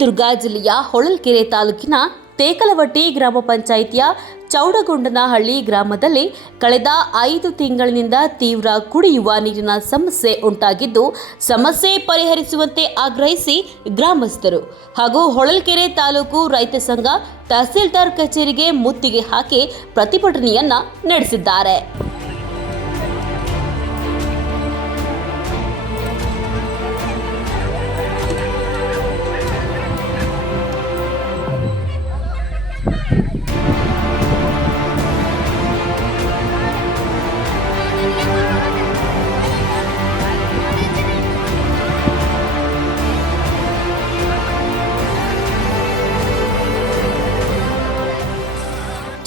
ಚಿತ್ರದುರ್ಗ ಜಿಲ್ಲೆಯ ಹೊಳಲ್ಕೆರೆ ತಾಲೂಕಿನ ತೇಕಲವಟ್ಟಿ ಗ್ರಾಮ ಪಂಚಾಯಿತಿಯ ಚೌಡಗೊಂಡನಹಳ್ಳಿ ಗ್ರಾಮದಲ್ಲಿ ಕಳೆದ 5 ತಿಂಗಳಿನಿಂದ ತೀವ್ರ ಕುಡಿಯುವ ನೀರಿನ ಸಮಸ್ಯೆ ಉಂಟಾಗಿದ್ದು, ಸಮಸ್ಯೆ ಪರಿಹರಿಸುವಂತೆ ಆಗ್ರಹಿಸಿ ಗ್ರಾಮಸ್ಥರು ಹಾಗೂ ಹೊಳಲ್ಕೆರೆ ತಾಲೂಕು ರೈತ ಸಂಘ ತಹಸೀಲ್ದಾರ್ ಕಚೇರಿಗೆ ಮುತ್ತಿಗೆ ಹಾಕಿ ಪ್ರತಿಭಟನೆಯನ್ನ ನಡೆಸಿದ್ದಾರೆ.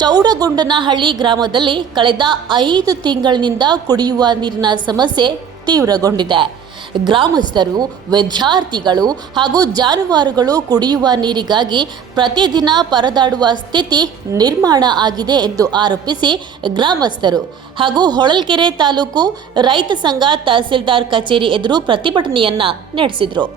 ಚೌಡಗೊಂಡನಹಳ್ಳಿ ಗ್ರಾಮದಲ್ಲಿ ಕಳೆದ 5 ತಿಂಗಳಿನಿಂದ ಕುಡಿಯುವ ನೀರಿನ ಸಮಸ್ಯೆ ತೀವ್ರಗೊಂಡಿದೆ. ಗ್ರಾಮಸ್ಥರು, ವಿದ್ಯಾರ್ಥಿಗಳು ಹಾಗೂ ಜಾನುವಾರುಗಳು ಕುಡಿಯುವ ನೀರಿಗಾಗಿ ಪ್ರತಿದಿನ ಪರದಾಡುವ ಸ್ಥಿತಿ ನಿರ್ಮಾಣ ಆಗಿದೆ ಎಂದು ಆರೋಪಿಸಿ ಗ್ರಾಮಸ್ಥರು ಹಾಗೂ ಹೊಳಲ್ಕೆರೆ ತಾಲೂಕು ರೈತ ಸಂಘ ತಹಸೀಲ್ದಾರ್ ಕಚೇರಿ ಎದುರು ಪ್ರತಿಭಟನೆಯನ್ನ ನಡೆಸಿದರು.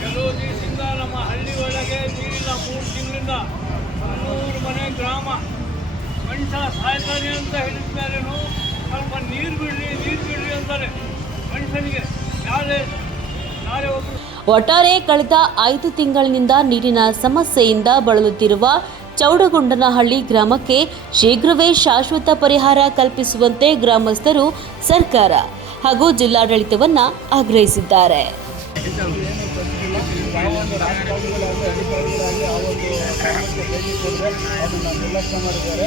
ಕೆಲವು ದಿವಸದಿಂದ ನಮ್ಮ ಹಳ್ಳಿ ಒಳಗೆ ನೀರಿಲ್ಲ. 3 ತಿಂಗಳಿಂದ 300 ಮನೆ ಗ್ರಾಮ ಮನುಷ್ಯ ಸಾಯ್ತಾನೆ ಅಂತ ಹೇಳಿದ ಮೇಲೇನು ಸ್ವಲ್ಪ ನೀರು ಬಿಡ್ರಿ ಅಂತಾರೆ ಮನುಷ್ಯನಿಗೆ. ನಾಳೆ ಒಬ್ಬರು ಒಟ್ಟಾರೆ ಕಳೆದ 5 ತಿಂಗಳಿನಿಂದ ನೀರಿನ ಸಮಸ್ಯೆಯಿಂದ ಬಳಲುತ್ತಿರುವ ಚೌಡಗೊಂಡನಹಳ್ಳಿ ಗ್ರಾಮಕ್ಕೆ ಶೀಘ್ರವೇ ಶಾಶ್ವತ ಪರಿಹಾರ ಕಲ್ಪಿಸುವಂತೆ ಗ್ರಾಮಸ್ಥರು ಸರ್ಕಾರ ಹಾಗೂ ಜಿಲ್ಲಾಡಳಿತವನ್ನ ಆಗ್ರಹಿಸಿದ್ದಾರೆ. ನಿರ್ಲಕ್ಷ್ಯ ಮಾಡಿದ್ದಾರೆ.